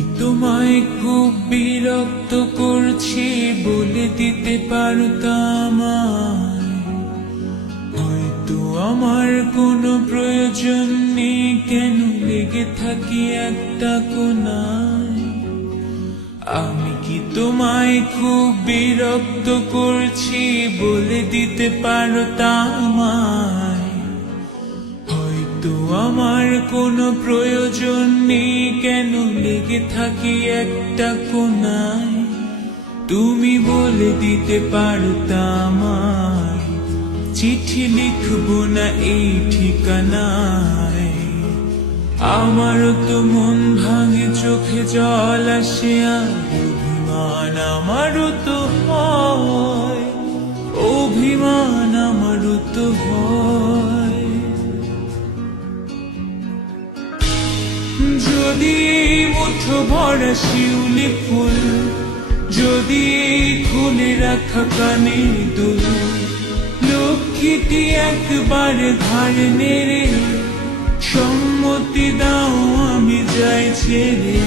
কি তোমায় খুব বিরক্ত করছি বলে দিতে পারতাম, হয়তো আমার কোনো প্রয়োজন নেই, কেন লেগে থাকি একটা কোনায়। আমি কি তোমায় খুব বিরক্ত করছি বলে দিতে পারতাম, হয়তো আমার কোনো প্রয়োজন নেই, কেন লেগে থাকি একটা কোনায়। তুমি বলে দিতে পারতাম চিঠি লিখবো না এই ঠিকানায়। আমারও তো মন ভাঙে, চোখে জল আসে, আর অভিমান আমারও তো হয়, অভিমান আমারও তো হয়। যদি মুঠো ভরা শিউলি ফুল, যদি খুলে রাখা কানের দুল, লক্ষ্মীটি একবার ধার নেড়ে সম্মতি দাও আমি যাই ছেড়ে।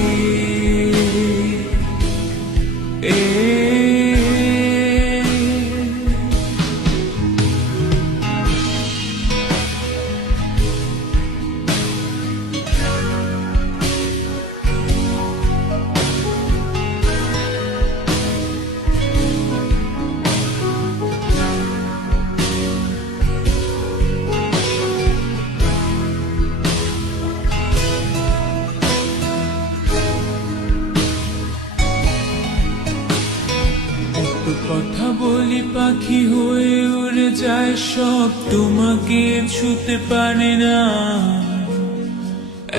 কথা বলি পাখি হয়ে উড়ে যায় সব, তোমাকে ছুতে পারে না।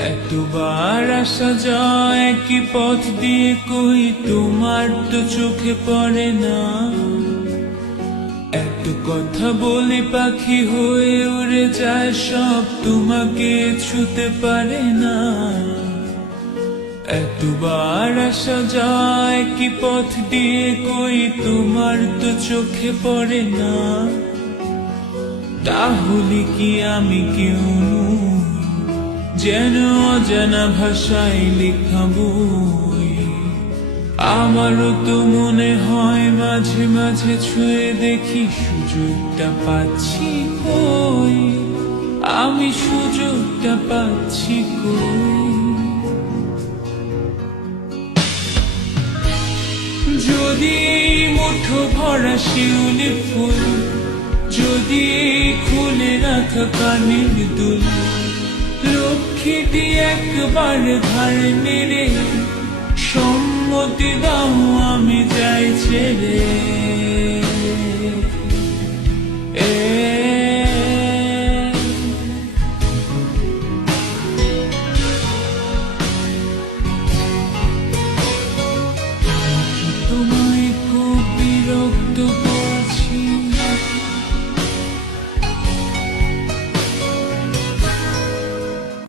এতবার আসা যায় একই পথ দিয়ে, কই তোমার তো চোখে পড়ে না। এত কথা বলি পাখি হয়ে উড়ে যায় সব, তোমাকে ছুতে পারে না। এতবার আসা যায় কি পথ দিয়ে, কই তোমার তো চোখে পড়ে না। তাহলে কি আমি কেউ নই, যেন অজানা ভাষায় লেখা বই। আমারও তো মনে হয় মাঝে মাঝে ছুঁয়ে দেখি সুযোগটা পাচ্ছি কই, আমি সুযোগটা পাচ্ছি কই। যদি মুঠো ভরা শিউলি ফুল, যদি খুলে রাখা কানের দুল, লক্ষ্মীটি একবার ধার নেড়ে সম্মতি দাও আমি যাই ছেড়ে।